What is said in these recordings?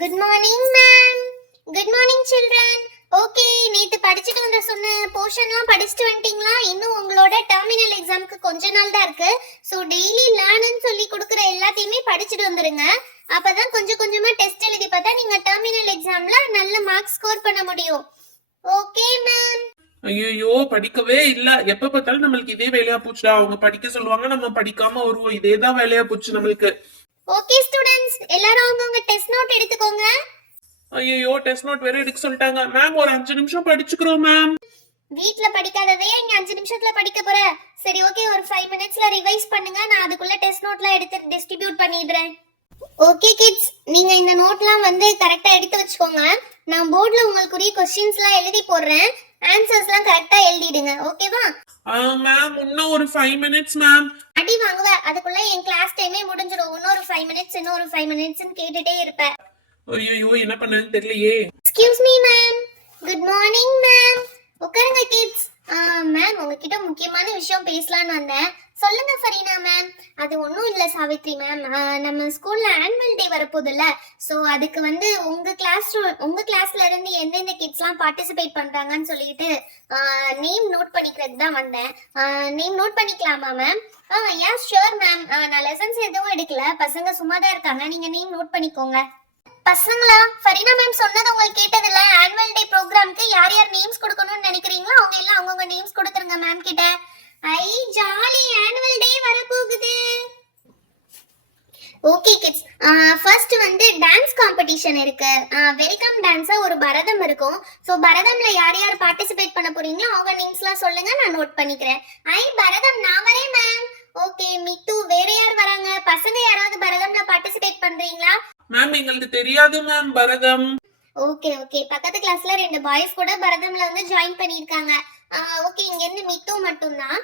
Good morning ma'am. Good morning children. Okay, நேத்து படிச்சுட்டு வந்த சொன்ன போர்ஷன்லாம் படிச்சுட்டு வந்துட்டீங்களா? இன்னும் உங்களோட டெர்மினல் எக்ஸாம்க்கு கொஞ்ச நாள் தான் இருக்கு. ஸோ டெய்லி லேர்ன்னு சொல்லி கொடுக்குற எல்லாத்தையுமே படிச்சுட்டு வந்துருங்க. அப்பதான் கொஞ்சம் கொஞ்சமா டெஸ்ட் எழுதி பார்த்தா நீங்க டெர்மினல் எக்ஸாம்ல நல்ல மார்க் ஸ்கோர் பண்ண முடியும். Okay ma'am. ஐயோ படிக்கவே இல்ல. எப்ப பார்த்தாலும் நம்மளுக்கு இதே வேலையா போச்சுடா. அவங்க படிக்க சொல்லுவாங்க, நம்ம படிக்காம வருவோம். இதேதான் வேலையா போச்சு நம்மளுக்கு. ஓகே ஸ்டூடண்ட்ஸ், எல்லாரும் அவங்கவங்க டெஸ்ட் நோட் எடுத்துக்கோங்க. ஐயோ டெஸ்ட் நோட் வேற எடுக்க சொல்லிட்டாங்க. மேம் ஒரு 5 நிமிஷம் படிச்சுக்கிறோம் மேம். வீட்ல படிக்காததையே இங்க 5 நிமிஷத்துல படிக்க போற. சரி ஓகே, ஒரு 5 மினிட்ஸ்ல ரிவைஸ் பண்ணுங்க. நான் அதுக்குள்ள டெஸ்ட் நோட்லாம் எடுத்து டிஸ்ட்ரிபியூட் பண்ணிடுறேன். ஓகே கிட்ஸ், நீங்க இந்த நோட்லாம் வந்து கரெக்டா எடுத்து வச்சுக்கோங்க. நான் போர்ட்ல உங்களுக்குரிய क्वेश्चंसலாம் எழுதி போடுறேன். ஆன்சர்ஸ்லாம் கரெக்டா எழுதிடுங்க. ஓகேவா? மேம் இன்னும் ஒரு 5 மினிட்ஸ் மேம். அடி வாங்குவ, அதுக்குள்ள என் கிளாஸ் டைமே முடிஞ்சிடும். இன்னொரு 5 மினிட்ஸ், இன்னொரு 5 மினிட்ஸ்னு கேட்டுட்டே இருப்பேன். ஐயோ என்ன பண்ணேன்னு தெரியலையே. Excuse me ma'am. Good morning ma'am. உட்காருங்க கிட்ஸ். மேம், உங்ககிட்ட முக்கியமான விஷயம் பேசலாம்னு வந்தேன். சொல்லுங்க ஃபரீனா மேம். அது ஒன்றும் இல்லை சாவித்ரி மேம். நம்ம ஸ்கூல்ல ஆனுவல் டே வரப்போகுதுல்ல, ஸோ அதுக்கு வந்து உங்க கிளாஸ்ல இருந்து எந்தெந்த கிட்ஸ்லாம் பார்ட்டிசிபேட் பண்றாங்கன்னு சொல்லிட்டு நேம் நோட் பண்ணிக்கிறதுக்கு தான் வந்தேன். நேம் நோட் பண்ணிக்கலாமா மேம்? Yeah sure ma'am. நான் லெசன்ஸ் எதுவும் எடுக்கல, பசங்க சும்மா தான் இருக்காங்க. நீங்க நேம் நோட் பண்ணிக்கோங்க. பசங்களா, ஃபரீனா மேம் சொன்னது உங்களுக்கு கேட்டதில்ல? ஆனுவல் டே ப்ரோக்ராம்க்கு யார் யார் நேம்ஸ் கொடுக்கணும்னு நினைக்கிறீங்களோ அவங்க எல்லாம் அவங்கவங்க நேம்ஸ் கொடுத்துருங்க மேம் கிட்ட. ஐ ஜாலி, ஆனுவல் டே வரப்போகுது. ஓகே கிட்ஸ், ஃபர்ஸ்ட் வந்து டான்ஸ் காம்படிஷன் இருக்கு. வெல்கம் டான்ஸா ஒரு பரதம் இருக்கும். ஸோ பரதம்ல யார் யார் பார்ட்டிசிபேட் பண்ண போறீங்களோ அவங்க நேம்ஸ்லாம் சொல்லுங்க, நான் நோட் பண்ணிக்கிறேன். ஐ பரதம் நான் வரேன் மேம். ஓகே மித்து, வேற யார் வராங்க? பசங்க யாராவது பரதம்ல பார்ட்டிசிபேட் பண்றீங்களா? மேம் எங்களுக்கு தெரியாது மேம் பரதம். ஓகே ஓகே, பக்கத்து கிளாஸ்ல 2 பாய்ஸ் கூட பரதம்ல வந்து ஜாயின் பண்ணிருக்காங்க. ஓகே, இங்க இருந்து மித்து மட்டும்தான்.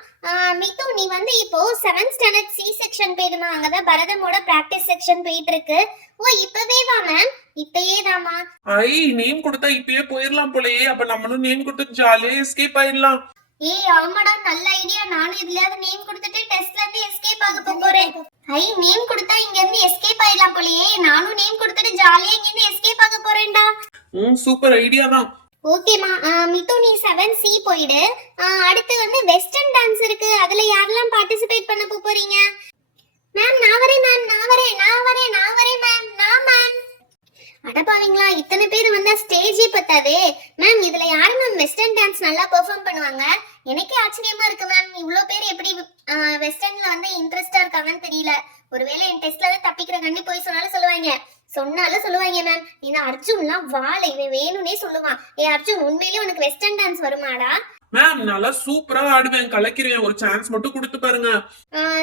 மித்து, நீ வந்து இப்போ 7th ஸ்டாண்டர்ட் சி செக்ஷன் போயிடுமா? அங்கதான் பரதமோட பிராக்டிஸ் செக்ஷன் போயிட்டு இருக்கு. ஓ இப்பவே வா மேம். இப்பயே தாமா? ஐ நேம் கொடுத்தா இப்பயே போயிடலாம் போலயே. அப்ப நம்மளும் நேம் கொடுத்து ஜாலியா எஸ்கேப் ஆயிடலாம். ஏய் ஆமாடா, நல்ல ஐடியா. நானும் இதுலயாவது நேம் கொடுத்துட்டு டெஸ்ட்ல இருந்து எஸ்கேப் ஆக போறேன். ஐ நேம் கொடுத்தா இங்க இருந்து எஸ்கேப் ஆயிடலாம் போலயே. நானும் நேம் கொடுத்துட்டு ஜாலியா இங்க இருந்து எஸ்கேப் ஆக போறேன்டா. சூப்பர் ஐடியா தான். ஓகேமா. மித்து, நீ 7C போயிடு. அடுத்து வந்து வெஸ்டர்ன் டான்ஸ் இருக்கு. அதுல யாரெல்லாம் பார்ட்டிசிபேட் பண்ண போறீங்க? மேம் நான் வரேன் மேம். நான் வரேன் மேம். நான் மேம். அடப்பாவீங்களா, இத்தனை பேர் வந்தா ஸ்டேஜே பத்தாதே. மேம் இதுல யாரு மேம் வெஸ்டர்ன் டான்ஸ் நல்லா பெர்ஃபார்ம் பண்ணுவாங்க? எனக்கே ஆச்சரியமா இருக்கு மேம். இவ்ளோ பேர் எப்படி வெஸ்டர்ன்ல வந்து இன்ட்ரெஸ்டா இருக்காங்கன்னு தெரியல. ஒருவேளை என் டெஸ்ட்ல தான் தப்பிக்கிற கண்டி போய் சொன்னாலும் சொல்லுவாங்க மேம். இந்த அர்ஜுன்லாம் வாழ இவன் வேணும்னே சொல்லுவான். அர்ஜுன், உண்மையிலேயே உனக்கு வெஸ்டர்ன் டான்ஸ் வருமாடா? மேம் நல்லா சூப்பரா ஆடுவேன், கலக்கிறேன். ஒரு சான்ஸ் மட்டும் கொடுத்து பாருங்க.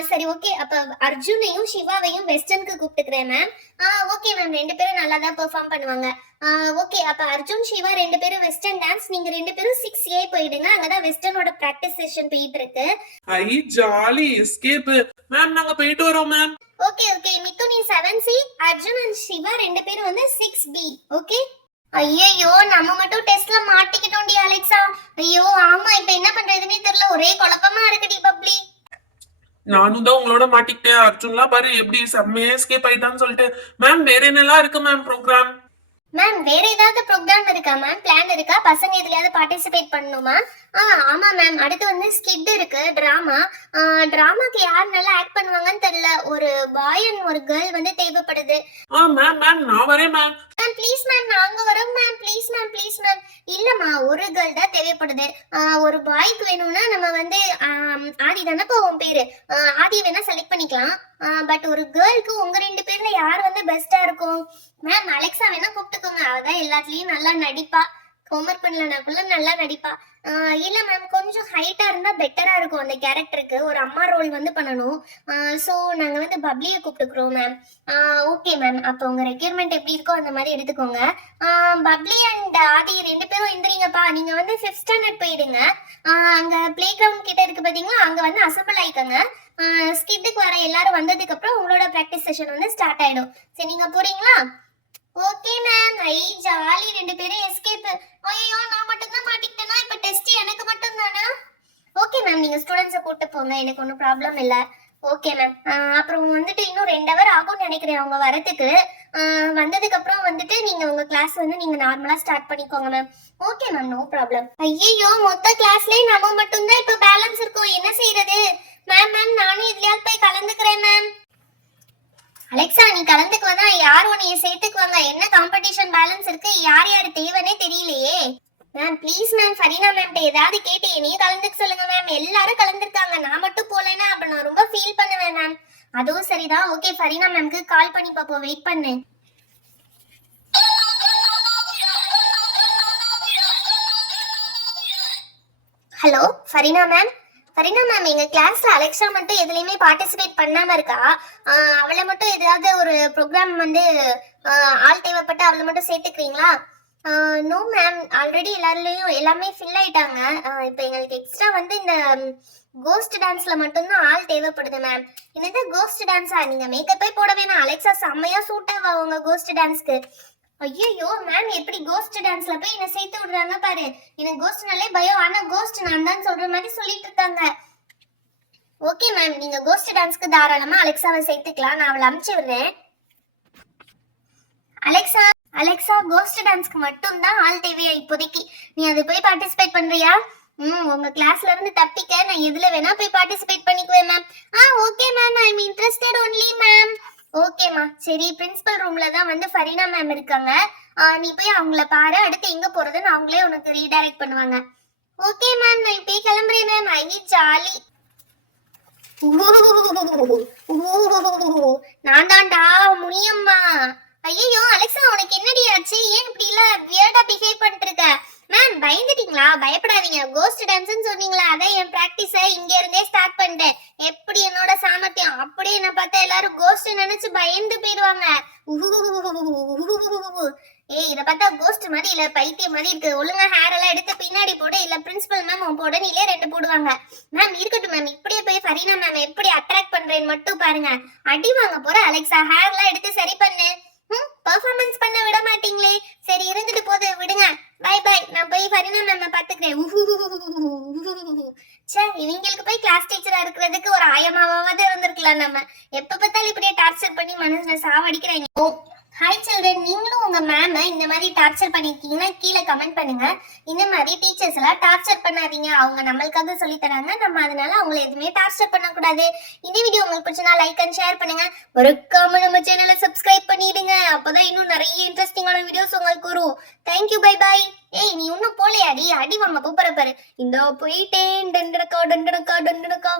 சரி ஓகே, அப்ப அர்ஜுனையும் சிவாவையும் வெஸ்டர்னுக்கு கூப்பிட்டுக்கிறேன் மேம். ஓகே மேம், 2 பேரும் நல்லா தான் பெர்ஃபார்ம் பண்ணுவாங்க. ஓகே, அப்ப அர்ஜுன் சிவா 2 பேரும் வெஸ்டர்ன் டான்ஸ், நீங்க 2 பேரும் 6A போயிடுங்க. அங்கதான் வெஸ்டர்னோட பிராக்டிஸ் செஷன் போயிட்டு இருக்கு. ஐ ஜாலி எஸ்கேப். மேம் நாங்க போயிட்டு வரோம் மேம். ஓகே ஓகே, மித்து நீ 7C, அர்ஜுன் அண்ட் சிவா 2 பேரும் வந்து 6B. ஓகே. ஐயோ, நம்ம மட்டும் டெஸ்ட்ல மாட்டிக்கிட்டோம்டி அலெக்சா. ஐயோ ஆமா, இப்ப என்ன பண்றதுன்னே தெரியல. ஒரே குழப்பமா இருக்குடி பப்ளி. நானும் தான் உங்களோட மாட்டிக்கிட்டேன். அர்ஜுன்லாம் பாரு எப்படி செம்மையா எஸ்கேப் ஆயிட்டான்னு சொல்லிட்டு. மேம் வேற என்னெல்லாம் இருக்கு மேம் ப்ரோக்ராம்? மேம் வேற ஏதாவது ப்ரோக்ராம் இருக்கா மேம்? பிளான் இருக்கா? பசங்க எதுலயாவது பார்ட்டிசிபேட் பண்ணணுமா? ஆமா மேம். அடுத்து வந்து ஸ்கிட் இருக்கு, டிராமா. டிராமாக்கு யார் நல்லா ஆக்ட் பண்ணுவாங்கன்னு தெரியல. ஒரு பாய் அண்ட் ஒரு கேர்ள் வந்து தேவைப்படுது. மேம் நான் வரேன் மேம். மேம் ப்ளீஸ் மேம், நாங்க வரோம் மேம். Please ma'am. இல்லம்மா, ஒரு கேர்ள் தான் தேவைப்படுது. ஒரு பாய்க்கு வேணும்னா நம்ம வந்து ஆதி தானே போவோம் பேரு. ஆதி வேணா செலக்ட் பண்ணிக்கலாம். பட் ஒரு கேர்ளுக்கு உங்க 2 பேர்ல யார் வந்து பெஸ்டா இருக்கும்? மேம் அலெக்சா வேணா கூப்பிட்டுக்கோங்க. அவதான் எல்லாத்துலயும் நல்லா நடிப்பா. ஹோம்ஒர்க் பண்ணலனாக்குள்ள நல்லா நடிப்பா. இல்ல மேம், கொஞ்சம் ஹைட்டா இருந்தா பெட்டரா இருக்கும் அந்த கேரக்டருக்கு. ஒரு அம்மா ரோல் வந்து பண்ணணும். ஸோ நாங்க வந்து பப்ளியை கூப்பிட்டுக்கிறோம் மேம். ஓகே மேம், அப்போ உங்க ரெக்யர்மெண்ட் எப்படி இருக்கோ அந்த மாதிரி எடுத்துக்கோங்க. பப்ளி அண்ட் ஆதி 2 பேரும் எந்திரிங்கப்பா. நீங்க வந்து 5th ஸ்டாண்டர்ட் போயிடுங்க. அங்க பிளே கிரவுண்ட் கிட்ட இருக்கு பாத்தீங்களா, அங்க வந்து அசம்பிள் ஆயிக்கோங்க. ஸ்கிட்டுக்கு வர எல்லாரும் வந்ததுக்கு அப்புறம் உங்களோட பிராக்டிஸ் செஷன் வந்து ஸ்டார்ட் ஆயிடும். சரி நீங்க போறீங்களா? Okay ma'am. ஐ ஜாலி, 2 பேரும் எஸ்கேப். ஐயோ நான் மட்டும் தான் மாட்டிக்கிட்டேனா? இப்ப டெஸ்ட் எனக்கு மட்டும் தானா? ஓகே மேம், நீங்க ஸ்டூடண்ட்ஸை கூட்டு போங்க, எனக்கு ஒன்றும் ப்ராப்ளம் இல்லை. Okay ma'am. அப்புறம் வந்துட்டு இன்னும் 2 hour ஆகும்னு நினைக்கிறேன் அவங்க வரத்துக்கு. வந்ததுக்கு அப்புறம் வந்துட்டு நீங்க உங்க கிளாஸ் வந்து நீங்க நார்மலா ஸ்டார்ட் பண்ணிக்கோங்க ma'am. Okay ma'am, no problem. ஐயோ, மொத்த கிளாஸ்லயே நம்ம மட்டும் தான் இப்ப பேலன்ஸ் இருக்கோம், என்ன செய்யறது? மேம் நானும் இதுலயாவது போய் கலந்துக்கிறேன் மேம். அலெக்சா, நீ கலந்துக்குவதா? யார் உன்னைய சேர்த்துக்குவாங்க? என்ன காம்படிஷன் பேலன்ஸ் இருக்கு? யார் யார் தேவைன்னே தெரியலையே. மேம் ப்ளீஸ் மேம், ஃபரீனா மேம்கிட்ட ஏதாவது கேட்டு என்னையும் கலந்துக்க சொல்லுங்க மேம். எல்லாரும் கலந்துருக்காங்க, நான் மட்டும் போலேன்னா அப்ப நான் ரொம்ப ஃபீல் பண்ணுவேன் மேம். அதுவும் சரிதான். ஓகே, ஃபரீனா மேம்க்கு கால் பண்ணி பாப்போம், வெயிட் பண்ணு. Hello Fareena ma'am. Fareena ma'am, எங்க கிளாஸ்ல அலெக்ஸா மட்டும் எதுலயுமே பார்ட்டிசிபேட் பண்ணாம இருக்கா. அவளை மட்டும் ஏதாவது ஒரு ப்ரோக்ராம் வந்து ஆள் தேவைப்பட்டு அவளை மட்டும் சேர்த்துக்கிறீங்களா? நோ மேம், ஆல்ரெடி எல்லாமே ஃபில் ஆயிட்டாங்க. இப்போ எங்களுக்கு எக்ஸ்ட்ரா வந்து இந்த கோஸ்ட் டான்ஸ்ல மட்டும்தான் ஆள் தேவைப்படுது மேம். என்னது கோஸ்ட் டான்ஸா? நீங்க மேக்கப்பே போட வேணாம், அலெக்ஸா செம்மையா சூட் ஆவா உங்க கோஸ்ட் டான்ஸ்க்கு. ஐயோ மேம், எப்படி கோஸ்ட் டான்ஸ்ல போய் என்ன சேர்த்து விடுறாங்க பாரு. எனக்கு கோஸ்ட்னாலே பயம், ஆனா கோஸ்ட் நான் தான் சொல்ற மாதிரி சொல்லிட்டு இருக்காங்க. ஓகே மேம், நீங்க கோஸ்ட் டான்ஸ்க்கு தாராளமா அலெக்ஸாவை சேர்த்துக்கலாம், நான் அவளை அனுப்பிச்சு விடுறேன். அலெக்சா கோஸ்ட் டான்ஸ்க்கு மட்டும் தான் ஆள் தேவையா இப்போதைக்கு? நீ அது போய் பார்ட்டிசிபேட் பண்றியா? உங்க கிளாஸ்ல இருந்து தப்பிக்க நான் எதுல வேணா போய் பார்ட்டிசிபேட் பண்ணிக்குவேன் மேம். ஓகே மேம், ஐ அம் இன்ட்ரஸ்டட் ஒன்லி மேம். ஓகேம்மா, சரி. பிரின்சிபல் ரூம்ல தான் வந்து ஃபரீனா மேம் இருக்காங்க. நீ போய் அவங்கள பாரு, அடுத்து எங்க போறதுன்னு அவங்களே உனக்கு ரீடைரக்ட் பண்ணுவாங்க. ஓகே மேம், நான் இப்பயே கிளம்புறேன் மேம். I V jolly. நான் தான்டா முனியம்மா. ஐயோ அலெக்சா, உனக்கு என்னடி ஆச்சு? ஏன் இப்படி எல்லாம் வியர்டா பிஹேவ் பண்ணிட்டு இருக்க? மேம் பயந்துட்டீங்களா? பயப்படாதீங்க, கோஸ்ட் டான்ஸ்னு சொன்னீங்களா, அதான் என் பிராக்டிஸை இங்க இருந்தே ஸ்டார்ட் பண்ணிட்டேன். எப்படி என்னோட சாமர்த்தியம், அப்படியே என்ன பார்த்தா எல்லாரும் கோஸ்ட் நினைச்சு பயந்து போயிடுவாங்க. ஏய், இத பார்த்தா கோஸ்ட் மாதிரி இல்ல பைத்தியம் மாதிரி இருக்கு. ஒழுங்கா ஹேர் எல்லாம் எடுத்து பின்னாடி போடு, இல்ல பிரின்சிபல் மேம் உன் போட நீலே 2 போடுவாங்க. மேம் இருக்கட்டும் மேம், இப்படியே போய் ஃபரீனா மேம் எப்படி அட்ராக்ட் பண்றேன்னு மட்டும் பாருங்க. அடி வாங்க போற அலெக்சா, ஹேர் எல்லாம் எடுத்து சரி பண்ணு. பெர்ஃபார்மன்ஸ் பண்ண விட மாட்டீங்களே. சரி இருந்துட்டு போது விடுங்க. பை பை, நான் போய் ஃபரீனா மேம் பாத்துக்கிறேன். சே, இவங்களுக்கு போய் கிளாஸ் டீச்சரா இருக்கிறதுக்கு ஒரு ஆயமாவாவது இருந்திருக்கலாம். நம்ம எப்ப பார்த்தாலும் இப்படியே டார்ச்சர் பண்ணி மனசுல சாவடிக்கிறாங்க. ஹாய் சில்ட்ரன், நீங்களும் உங்க மேம இந்த மாதிரி டார்ச்சர் பண்ணிருக்கீங்கன்னா கீழே கமெண்ட் பண்ணுங்க. இந்த மாதிரி டீச்சர்ஸ் எல்லாம் டார்ச்சர் பண்ணாதீங்க, அவங்க நம்மளுக்காக சொல்லி தராங்க, நம்ம அதனால அவங்களை எதுவுமே டார்ச்சர் பண்ணக்கூடாது. இந்த வீடியோ உங்களுக்கு பிடிச்சா லைக் அண்ட் ஷேர் பண்ணுங்க. மறக்காம நம்ம சேனலை சப்ஸ்கிரைப் பண்ணிடுங்க, அப்பதான் இன்னும் நிறைய இன்ட்ரெஸ்டிங்கான வீடியோஸ் உங்களுக்கு வரும். Thank you, bye bye. ஏய், நீ இன்னும் போலையாடி? அடி வாங்க போற பாரு. இந்த போயிட்டேன். டண்டனக்கா டண்டனக்கா டண்டனக்கா.